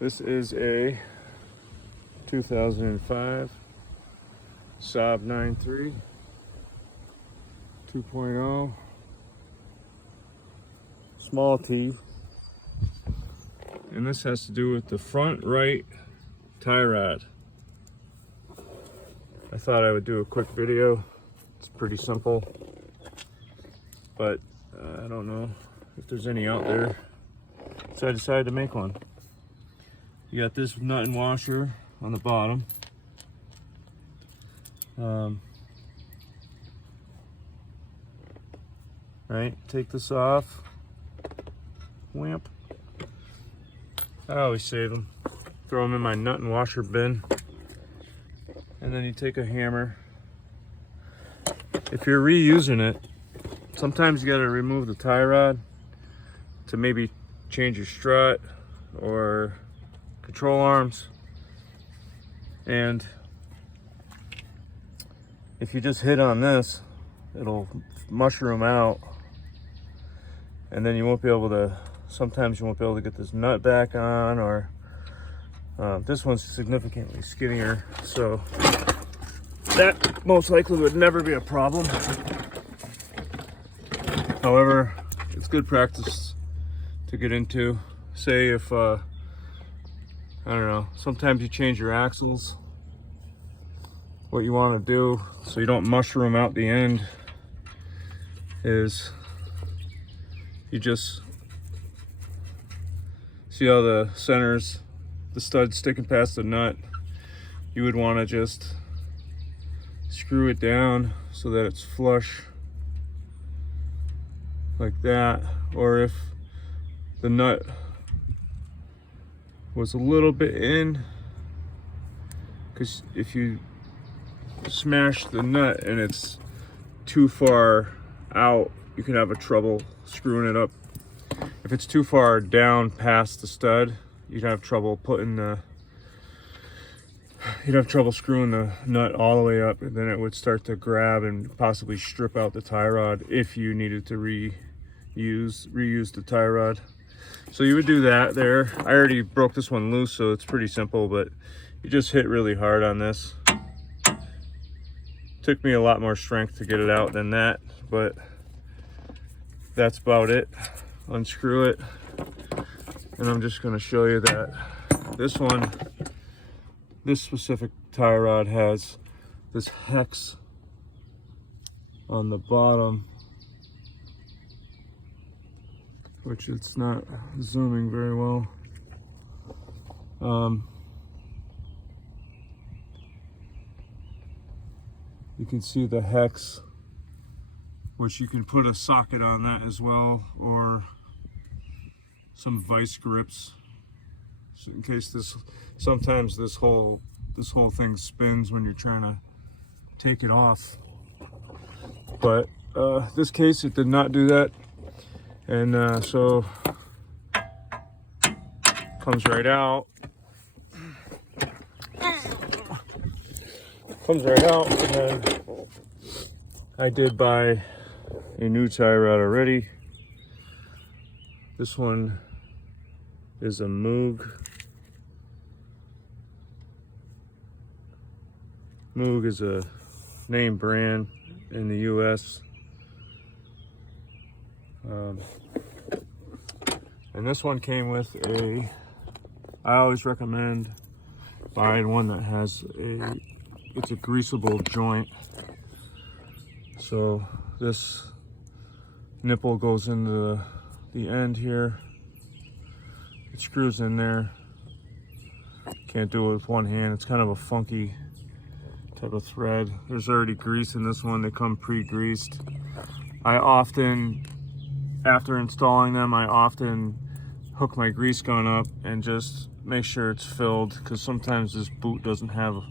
This is a 2005 SAAB 93 2.0 small T, and this has to do with the front right tie rod. I thought I would do a quick video. It's pretty simple, but I don't know if there's any out there, so I decided to make one. You got this nut and washer on the bottom. Right, take this off. Whamp. I always save them. Throw them in my nut and washer bin. And then you take a hammer. If you're reusing it, sometimes you gotta remove the tie rod to maybe change your strut or control arms. And if you just hit on this, it'll mushroom out, and then you won't be able to, sometimes you won't be able to get this nut back on, or this one's significantly skinnier, so that most likely would never be a problem. However, it's good practice to get into. Say if I don't know, sometimes you change your axles. What you want to do so you don't mushroom out the end is you just see how the centers, the stud sticking past the nut. You would want to just screw it down so that it's flush like that. Or if the nut was a little bit in, because if you smash the nut and it's too far out, you can have a trouble screwing it up. If it's too far down past the stud, you'd have trouble screwing the nut all the way up, and then it would start to grab and possibly strip out the tie rod if you needed to reuse the tie rod. So you would do that there. I already broke this one loose, so it's pretty simple, but you just hit really hard on this. Took me a lot more strength to get it out than that, but that's about it. Unscrew it, and I'm just going to show you that this specific tie rod has this hex on the bottom, which it's not zooming very well. You can see the hex, which you can put a socket on that as well, or some vice grips, so in case sometimes this whole thing spins when you're trying to take it off. But this case, it did not do that, and so comes right out. And then I did buy a new tie rod already. This one is a Moog. Moog is a name brand in the US. And this one came with I always recommend buying one that has it's a greasable joint. So this nipple goes into the end here. It screws in there. Can't do it with one hand. It's kind of a funky type of thread. There's already grease in this one. They come pre-greased. I often, after installing them, I often hook my grease gun up and just make sure it's filled, because sometimes this boot doesn't have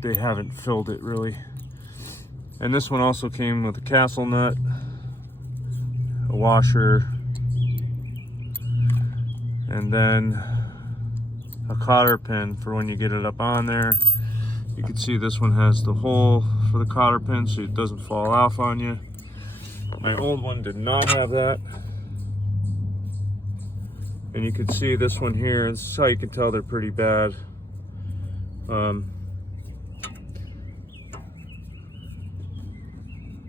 they haven't filled it really. And this one also came with a castle nut, a washer, and then a cotter pin for when you get it up on there. You can see this one has the hole for the cotter pin so it doesn't fall off on you. My old one did not have that. And you can see this one here, this is how you can tell they're pretty bad.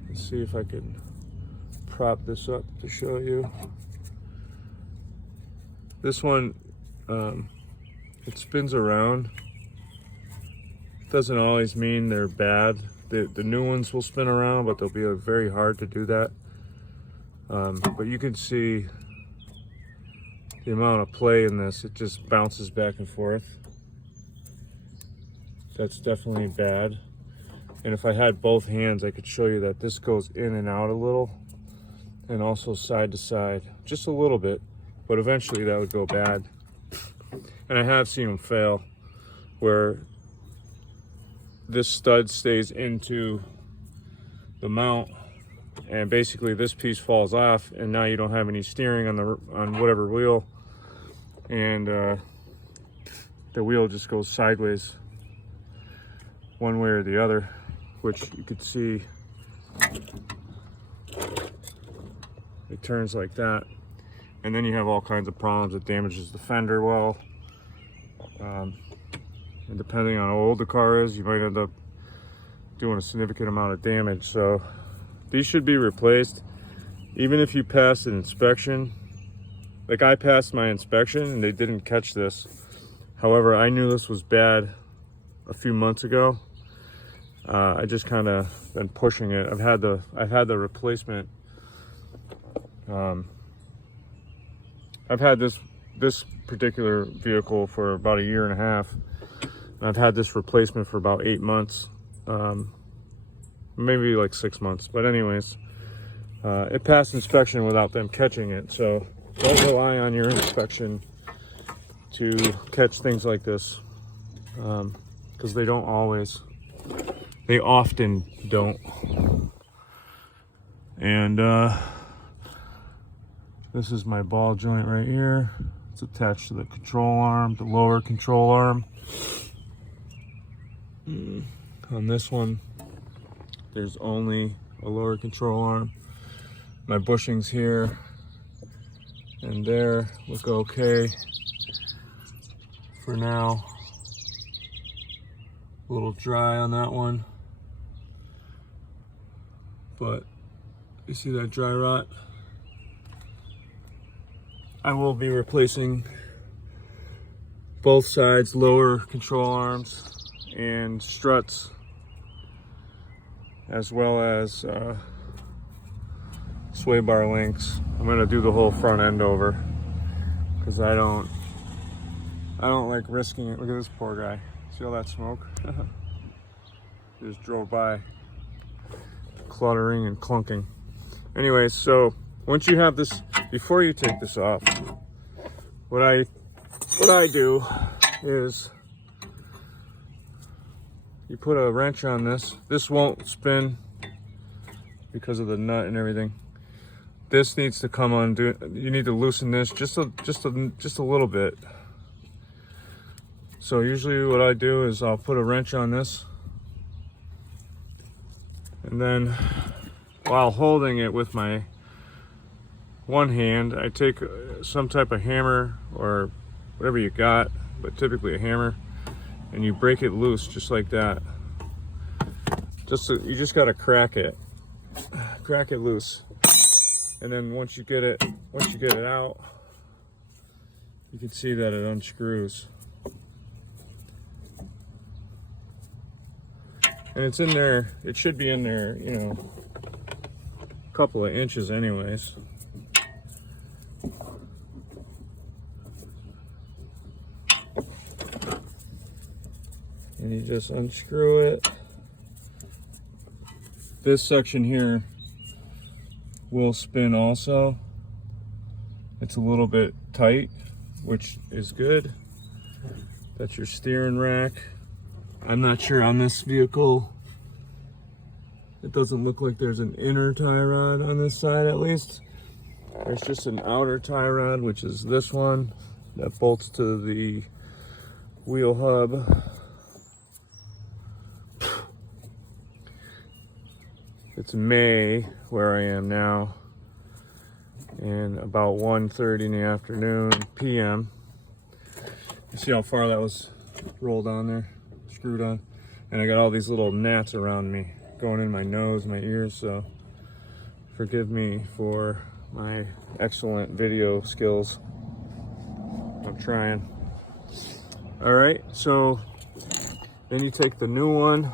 Let's see if I can prop this up to show you. This one, it spins around. Doesn't always mean they're bad. The new ones will spin around, but they'll be very hard to do that. But you can see the amount of play in this. It just bounces back and forth. That's definitely bad. And if I had both hands, I could show you that this goes in and out a little, and also side to side, just a little bit, but eventually that would go bad. And I have seen them fail, where this stud stays into the mount, and basically this piece falls off, and now you don't have any steering on whatever wheel, and the wheel just goes sideways one way or the other, which you could see it turns like that, and then you have all kinds of problems. It damages the fender well, and depending on how old the car is, you might end up doing a significant amount of damage. So these should be replaced even if you pass an inspection. Like, I passed my inspection and they didn't catch this. However, I knew this was bad a few months ago. I just kind of been pushing it. I've had the replacement. I've had this particular vehicle for about 1.5 years. I've had this replacement for about 8 months, maybe like 6 months. But anyways, it passed inspection without them catching it. So don't rely on your inspection to catch things like this, because they don't always. They often don't. And this is my ball joint right here. It's attached to the control arm, the lower control arm. On this one, there's only a lower control arm. My bushings here and there look okay for now. A little dry on that one, but you see that dry rot? I will be replacing both sides, lower control arms and struts, as well as sway bar links. I'm gonna do the whole front end over because I don't like risking it. Look at this poor guy. See all that smoke? Just drove by, cluttering and clunking. Anyways, so once you have this, before you take this off, what I do is you put a wrench on this. This won't spin because of the nut and everything. This needs to come undone. You need to loosen this just a little bit. So usually what I do is I'll put a wrench on this, and then while holding it with my one hand, I take some type of hammer or whatever you got, but typically a hammer, and you break it loose just like that. You just gotta crack it loose, and then once you get it out, you can see that it unscrews. And it's in there, it should be in there, you know, a couple of inches anyways. And you just unscrew it. This section here will spin also. It's a little bit tight, which is good. That's your steering rack. I'm not sure on this vehicle. It doesn't look like there's an inner tie rod on this side, at least. There's just an outer tie rod, which is this one that bolts to the wheel hub. It's May where I am now. and about 1:30 in the afternoon p.m. You see how far that was rolled on there, screwed on, and I got all these little gnats around me going in my nose, my ears, so forgive me for my excellent video skills. I'm trying. All right, so then you take the new one.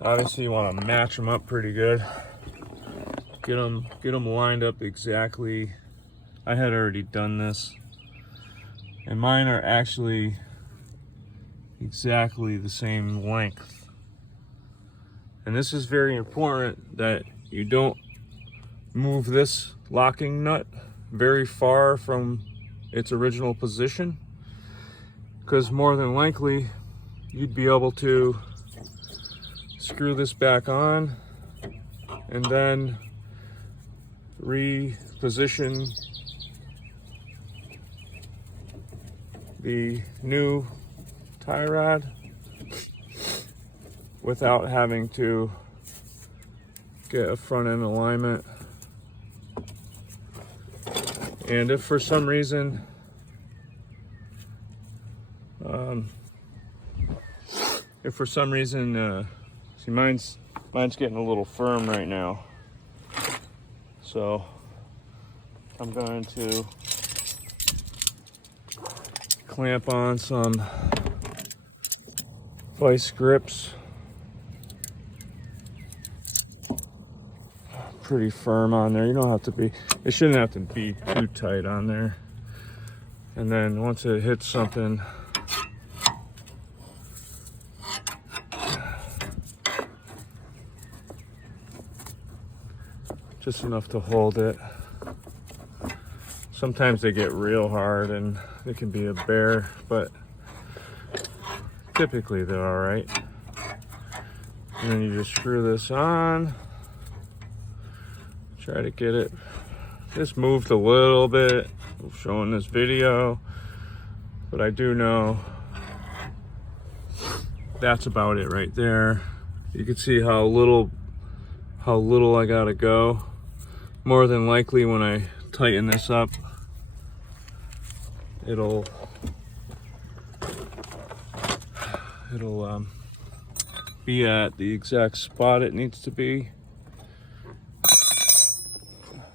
Obviously you want to match them up pretty good. Get them lined up exactly. I had already done this, and mine are actually exactly the same length. And this is very important that you don't move this locking nut very far from its original position, because more than likely you'd be able to screw this back on and then reposition the new tie rod without having to get a front end alignment. And if for some reason see, mine's getting a little firm right now, so I'm going to clamp on some vice grips. Pretty firm on there. You don't have to be, it shouldn't have to be too tight on there. And then once it hits something, just enough to hold it. Sometimes they get real hard and it can be a bear, but typically they're all right. And then you just screw this on. Try to get it. This moved a little bit showing this video, but I do know that's about it right there. You can see how little I gotta go. More than likely when I tighten this up, it'll be at the exact spot it needs to be.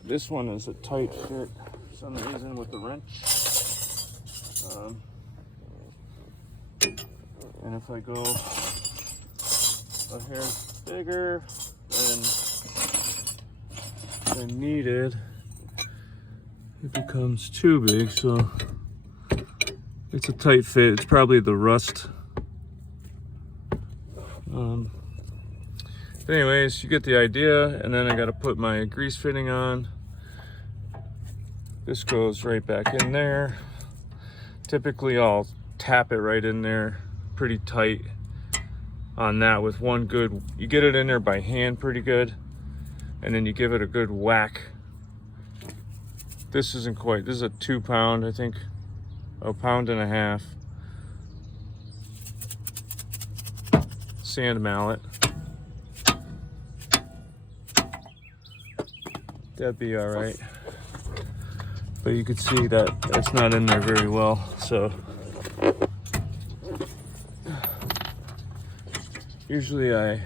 This one is a tight fit for some reason with the wrench. And if I go a hair bigger than needed, it becomes too big. So it's a tight fit. It's probably the rust. But anyways, you get the idea. And then I got to put my grease fitting on. This goes right back in there. Typically I'll tap it right in there pretty tight on that with one good, you get it in there by hand pretty good, and then you give it a good whack. This isn't quite, this is a 2 pound, I think, a 1.5 pounds sand mallet. That'd be all right. But you can see that it's not in there very well, so usually I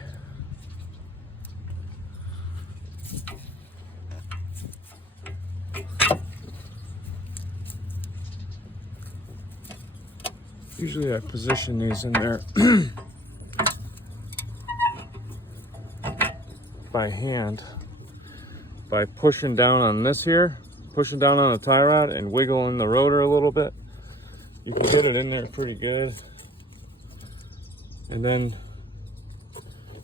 position these in there by hand, by pushing down on this here, pushing down on the tie rod and wiggling the rotor a little bit. You can get it in there pretty good. And then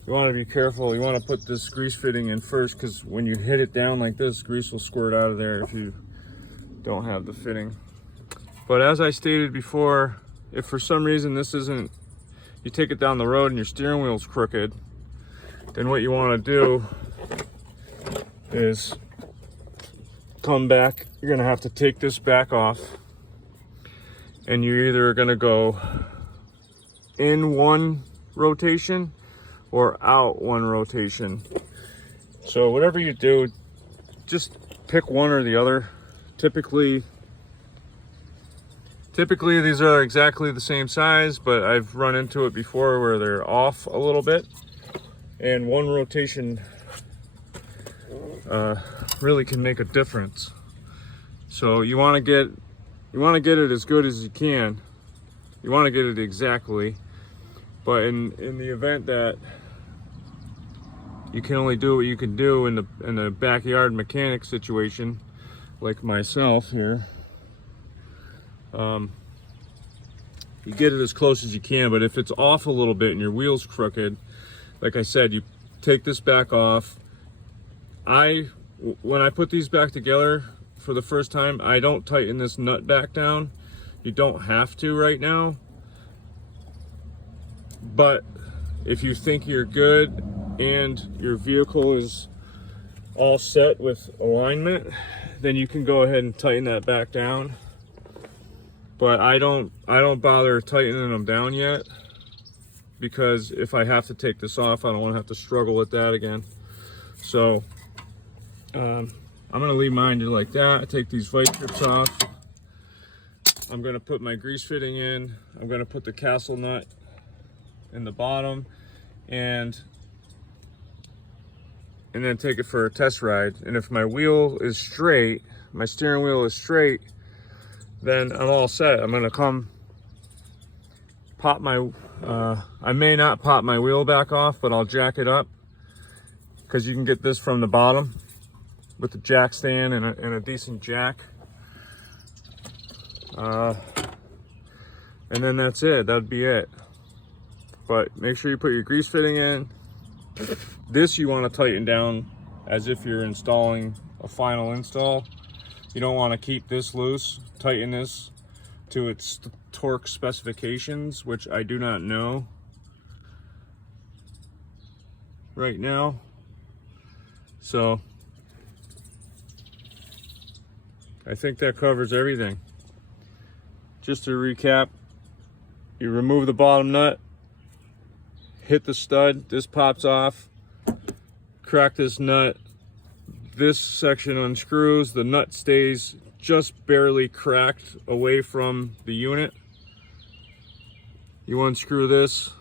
you want to be careful. You want to put this grease fitting in first, because when you hit it down like this, grease will squirt out of there if you don't have the fitting. But as I stated before, if for some reason this isn't, you take it down the road and your steering wheel's crooked, then what you want to do is come back. You're going to have to take this back off, and you're either going to go in one rotation or out one rotation. So whatever you do, just pick one or the other. Typically these are exactly the same size, but I've run into it before where they're off a little bit, and one rotation really can make a difference. So you want to get it as good as you can. You want to get it exactly, but in the event that you can only do what you can do in the backyard mechanic situation, like myself here, you get it as close as you can. But if it's off a little bit and your wheel's crooked, like I said, you take this back off. When I put these back together for the first time, I don't tighten this nut back down. You don't have to right now, but if you think you're good and your vehicle is all set with alignment, then you can go ahead and tighten that back down. But I don't bother tightening them down yet, because if I have to take this off, I don't want to have to struggle with that again. So I'm gonna leave mine just like that. I take these vice grips off. I'm gonna put my grease fitting in. I'm gonna put the castle nut in the bottom, and then take it for a test ride. And if my wheel is straight, my steering wheel is straight, then I'm all set. I'm gonna come pop my, I may not pop my wheel back off, but I'll jack it up, because you can get this from the bottom with the jack stand and a decent jack. And then that's it, that'd be it. But make sure you put your grease fitting in. This you want to tighten down as if you're installing a final install. You don't want to keep this loose. Tighten this to its torque specifications, which I do not know right now. So I think that covers everything. Just to recap, you remove the bottom nut, hit the stud, this pops off, crack this nut, this section unscrews, the nut stays just barely cracked away from the unit. You unscrew this,